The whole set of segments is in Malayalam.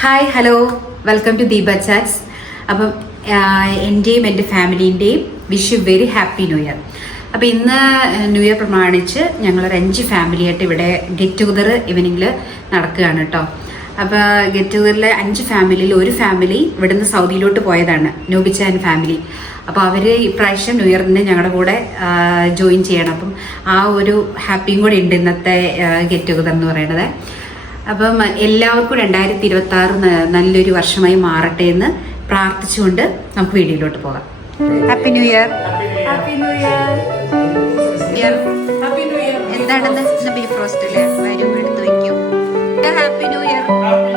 Hi hello welcome to Deepa chats അപ്പം എന്റെയും എന്റെ ഫാമിലീന്റെയും wish you very happy new year അപ്പോൾ ഇന്ന് ന്യൂ ഇയർ പ്രമാണിച്ച് ഞങ്ങളൊരു അഞ്ച് ഫാമിലിയായിട്ട് ഇവിടെ ഗെറ്റ് ടുഗദർ ഈവനിങ്ങിൽ നടക്കുകയാണ് കേട്ടോ അപ്പോൾ ഗെറ്റ് ടുഗദറിലെ അഞ്ച് ഫാമിലിയിൽ ഒരു ഫാമിലി ഇവിടുന്ന് സൗദിയിലോട്ട് പോയതാണ് നോബിച്ച ആൻഡ് ഫാമിലി അപ്പോൾ അവർ ഇപ്രാവശ്യം ന്യൂ ഇയറിന് ഞങ്ങളുടെ കൂടെ ജോയിൻ ചെയ്യണം. അപ്പം ആ ഒരു ഹാപ്പിയും കൂടെ ഉണ്ട് ഇന്നത്തെ ഗെറ്റ് ടുഗദർ എന്ന് പറയുന്നത്. അപ്പം എല്ലാവർക്കും രണ്ടായിരത്തി ഇരുപത്തി ആറ് നല്ലൊരു വർഷമായി മാറട്ടെ എന്ന് പ്രാർത്ഥിച്ചുകൊണ്ട് നമുക്ക് വീഡിയോയിലോട്ട് പോകാം. Happy new year happy new year happy new year എന്താണെന്ന് ബീഫ് റോസ്റ്റ് അല്ലേ? വരും എടുത്ത് വെക്കും ഹാപ്പി ന്യൂ ഇയർ ഹാപ്പി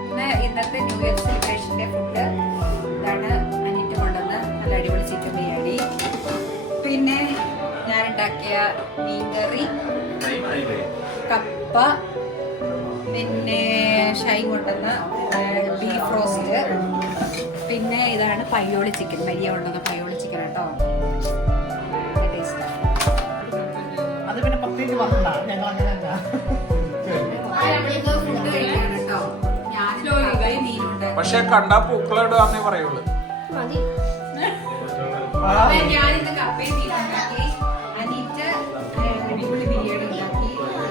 ഇന്ന് ഇന്നത്തെ ന്യൂ ഇയർ സെലിബ്രേഷന്റെ ഫുഡ് ഇതാണ് അനിറ്റ് കൊണ്ടുവന്ന് നല്ല അടിപൊളി ചിക്കൻ ബിരിയാണി. പിന്നെ ഞാൻ ഉണ്ടാക്കിയ മീൻകറി കപ്പ പിന്നെ ഷൈ കൊണ്ടുവന്ന ബീഫ് റോസ്റ്റ് പിന്നെ ഇതാണ് പയ്യോളി ചിക്കൻ. മരിയ കൊണ്ടുവന്ന പയ്യോളി ചിക്കൻ കേട്ടോ. അത് പിന്നെ പ്രത്യേകിച്ച് വന്നതാണ് ഞങ്ങൾ അങ്ങനെ പക്ഷെ കണ്ട പൂക്കളെ പറയുള്ളൂ. ഞാനിന്ന് കപ്പയും ഉണ്ടാക്കി അനീറ്റ ഏഹ്, അടിപൊളി ബിരിയാണി ഉണ്ടാക്കി.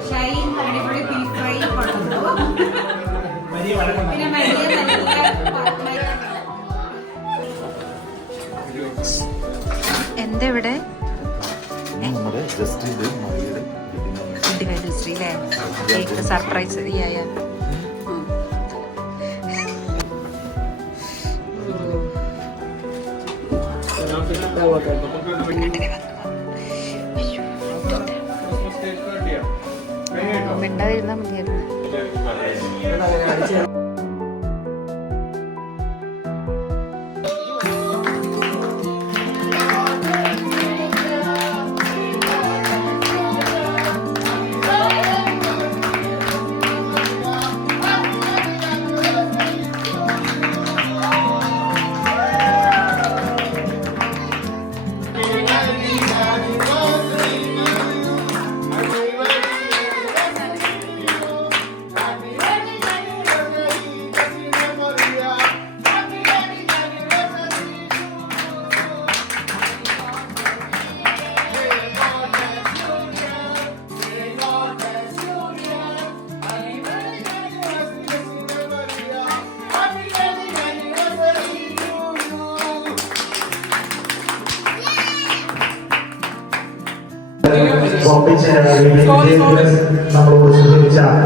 ഷൈൻ അടിപൊളി ബീഫ് ഫ്രൈ കൊണ്ടുവന്നു. വലിയ പിന്നെ എന്താ ചെയ്യായ മിണ്ടാതിരുന്നാ മതിയായിരുന്നു.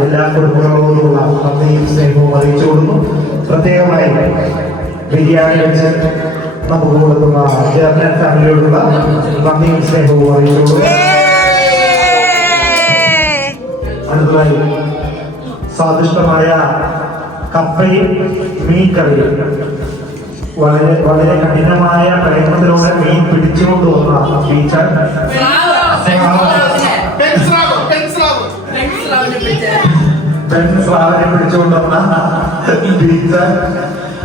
എല്ലാ പ്രത്യേകമായി വെച്ച് സ്വാദിഷ്ടമായ കപ്പയും മീൻ കറിയും വളരെ വളരെ കഠിനമായ പ്രയത്നത്തിലൂടെ മീൻ പിടിച്ചുകൊണ്ടുവന്ന ടീച്ചർ സ്രാവിനെ പിടിച്ചുകൊണ്ട് വന്ന ടീച്ചർ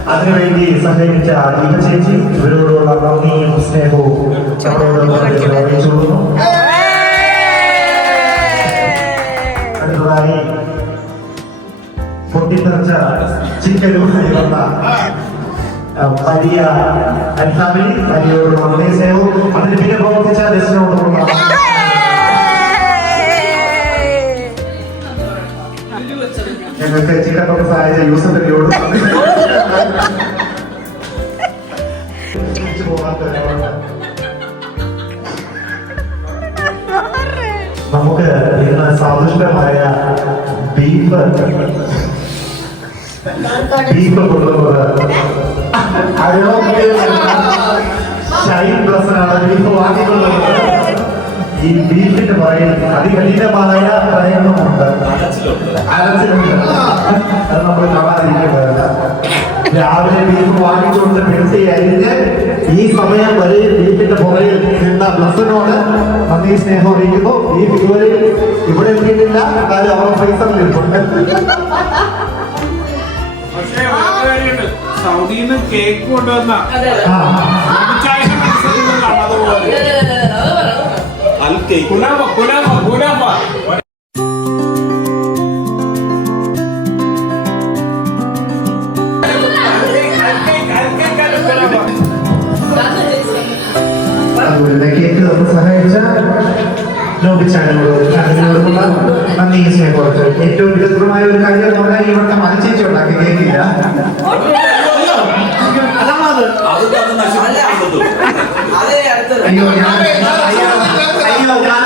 അതിനുവേണ്ടി സഹകരിച്ച ദീപ ചേച്ചി ഇവരോടുള്ള നന്ദിയും സ്നേഹവും നമ്മളോട് അറിയിച്ചു കൊടുക്കുന്നു അടുത്തതായി പൊട്ടിത്തെറിച്ച ചിക്കനുമായി വന്ന വലിയ ഫാമിലി വലിയോട് നന്ദി സ്നേഹവും അതിന് പിന്നെ പ്രവർത്തിച്ച ലിസ്റ്റിനോടുള്ള സഹായിച്ച യൂസഫലിയോട്. നമുക്ക് ഇന്ന് സന്തുഷ്ടമായ ബീഫ് ബീഫ് കൊണ്ടുവന്നത്. ഷൈൻ പ്ലസിനാണ് ബീഫ് വാങ്ങിക്കൊള്ളുന്നത് ഈ ബീഫിന്റെ പുറകിൽ അതികഠിനമായ പ്രയത്നമുണ്ട്. നമ്മൾ കാണാതിരിക്കുന്നത് രാവിലെ ബീഫ് വാങ്ങിച്ചുകൊണ്ട് പെരുത്തി അരിഞ്ഞ് ഈ സമയം വരെ ബീഫിന്റെ പുറകിൽ നിന്ന ബ്ലസ്സിനോട് നന്ദി സ്നേഹം അറിയിക്കുന്നു. ബീഫ് ഇതുവരെ ഇവിടെ എത്തിയിട്ടില്ല. എന്നാലും അവർ പൈസ വേറെ സൗദിയിൽ നിന്ന് കേക്ക് കൊണ്ടുവന്ന അൽ കേക്ക് കുലാബ കുലാബ കുലാബ. കേക്ക് സഹായിച്ച ലോബി ചാനലിനോട് ചാനലിനോടുള്ള നന്ദി സ്നേഹമുണ്ട് ഏറ്റവും വിചിത്രമായ ഒരു കാര്യം നമ്മുടെ ഈ വട്ടം മരിച്ചേച്ചി ഉണ്ടാക്കി നശിപ്പിച്ചു അയ്യോ ഞാൻ അയ്യോ ഞാൻ